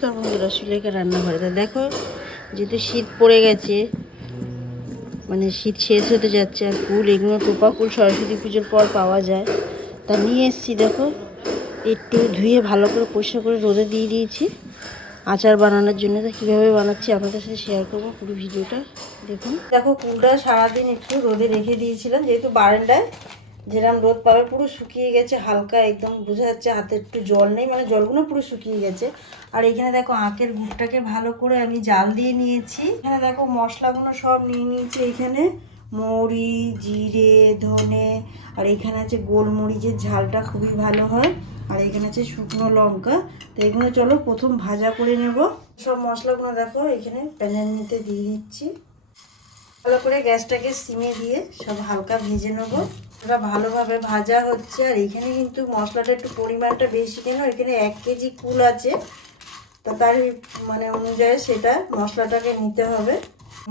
তার বন্ধুরা সুলেখা রান্নাঘরে তা দেখো, যেহেতু শীত পড়ে গেছে, মানে শীত শেষ হতে যাচ্ছে, আর ফুল এগুলো টোপা ফুল সরস্বতী পুজোর পর পাওয়া যায়, তা নিয়ে এসেছি। দেখো, একটু ধুয়ে ভালো করে পরিষ্কার করে রোদে দিয়ে দিয়েছি আচার বানানোর জন্য। তা কীভাবে বানাচ্ছি আপনাদের সাথে শেয়ার করবো, পুরো ভিডিওটা দেখুন। দেখো, কুলটা সারাদিন একটু রোদে রেখে দিয়েছিলাম, যেহেতু বারান্দায় যেরকম রোদ পাবে, পুরো শুকিয়ে গেছে হালকা, একদম বোঝা যাচ্ছে হাতে একটু জল নেই, মানে জলগুলো পুরো শুকিয়ে গেছে। আর এখানে দেখো আখের গুড়টাকে ভালো করে আমি জাল দিয়ে নিয়েছি। এখানে দেখো মশলাগুলো সব নিয়ে নিয়েছি, এখানে মৌরি, জিরে, ধনে, আর এখানে আছে গোলমরিচের ঝালটা খুবই ভালো হয়, আর এখানে আছে শুকনো লঙ্কা। তো এগুলো চলো প্রথম ভাজা করে নেব। সব মশলাগুলো দেখো এখানে প্যানের মধ্যে দিয়ে দিচ্ছি। ভালো করে গ্যাসটাকে সিমে দিয়ে সব হালকা ভেজে নেবো। ওটা ভালোভাবে ভাজা হচ্ছে। আর এখানে কিন্তু মশলাটা একটু পরিমাণটা বেশি, কেন এখানে 1 কেজি কুল আছে, তা তার মানে অনুযায়ী সেটা মশলাটাকে নিতে হবে।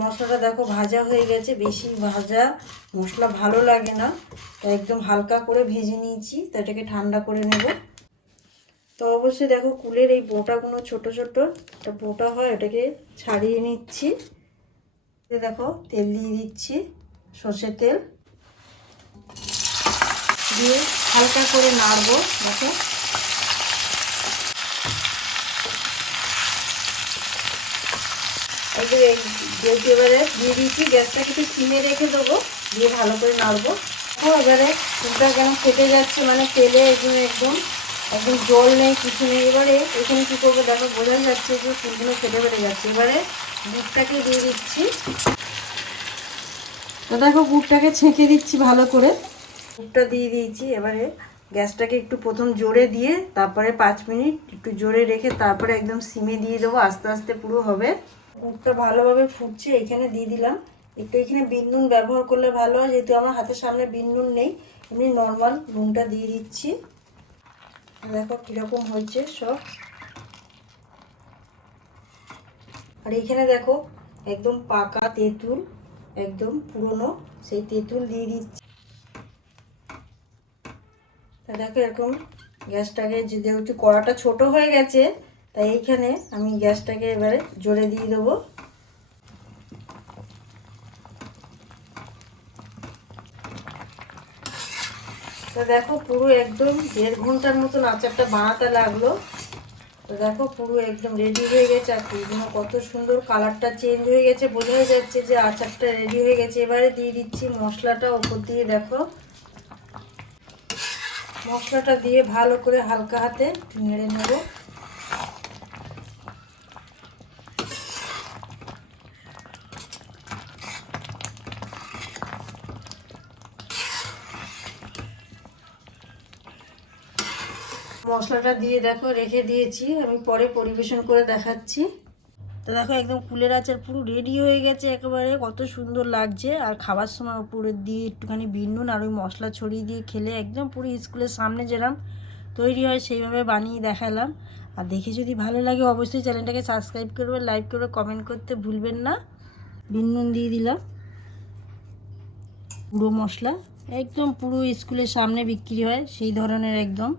মশলাটা দেখো ভাজা হয়ে গেছে, বেশি ভাজা মশলা ভালো লাগে না, তো একদম হালকা করে ভেজে নিয়েছি। তো এটাকে ঠান্ডা করে নেব। তো অবশ্যই দেখো কুলের এই বোঁটাগুলো ছোট ছোট একটা বোঁটা হয়, এটাকে ছাড়িয়ে নিচ্ছি। দেখো তেল দিয়ে দিচ্ছি, সর্ষের তেল দিয়ে হালকা করে নাড়বো। দেখো এবারে দিয়ে দিচ্ছি, গ্যাসটাকে একটু সিমে রেখে দেবো, দিয়ে ভালো করে নাড়বো। এবারে ফুলটা কেন ফেটে যাচ্ছে, মানে তেলে এখানে একদম একদম জল নেই, কিছু নেই। এবারে এখানে কী করবো দেখো, বোঝা যাচ্ছে যে ফুলগুলো ফেটে ফেটে যাচ্ছে। এবারে গুড়টাকে দিয়ে দিচ্ছি। তো দেখো গুড়টাকে ছেঁকে দিচ্ছি ভালো করে, গুড়টা দিয়ে দিয়েছি। এবারে গ্যাসটাকে একটু প্রথম জোরে দিয়ে তারপরে 5 মিনিট একটু জোরে রেখে তারপরে একদম সিমে দিয়ে দেবো, আস্তে আস্তে পুরো হবে। গুড়টা ভালোভাবে ফুটছে, এখানে দিয়ে দিলাম একটু, এখানে বিট নুন ব্যবহার করলে ভালো হয়, যেহেতু আমার হাতের সামনে বিট নুন নেই, এমনি নর্মাল নুনটা দিয়ে দিচ্ছি। দেখো কীরকম হয়েছে সব। আর এখানে দেখো একদম পাকা তেঁতুল, একদম পুরনো সেই তেঁতুল দিয়ে দিচ্ছি। তা দেখো এরকম গ্যাসটাকে, যেহেতু কড়াটা ছোট হয়ে গেছে, তাই এইখানে আমি গ্যাসটাকে এবারে জোরে দিয়ে দেবো। তো দেখো পুরো একদম 1.5 ঘন্টার মতন আচারটা বানাতে লাগলো। তো দেখো পুরো একদম রেডি হয়ে গেছে, আর ফুলগুলো কত সুন্দর কালারটা চেঞ্জ হয়ে গেছে, বোঝা যাচ্ছে যে আচারটা রেডি হয়ে গেছে। এবারে দিয়ে দিচ্ছি মশলাটা ওপর দিয়ে। দেখো মশলাটা দিয়ে ভালো করে হালকা হাতে নেড়ে নেব। মশলাটা দিয়ে দেখো রেখে দিয়েছি, আমি পরে পরিবেশন করে দেখাচ্ছি। তো দেখো একদম কুলের আচার পুরো রেডি হয়ে গেছে, একেবারে কত সুন্দর লাগছে। আর খাবার সময় উপরে দিয়ে একটুখানি বিট নুন আর ওই মশলা ছড়িয়ে দিয়ে খেলে একদম পুরো স্কুলের সামনে যেরকম তৈরি হয় সেইভাবে বানিয়ে দেখালাম। আর দেখে যদি ভালো লাগে অবশ্যই চ্যানেলটাকে সাবস্ক্রাইব করবে, লাইক করবে, কমেন্ট করতে ভুলবেন না। বিট নুন দিয়ে দিলাম, পুরো মশলা একদম পুরো স্কুলের সামনে বিক্রি হয় সেই ধরনের একদম।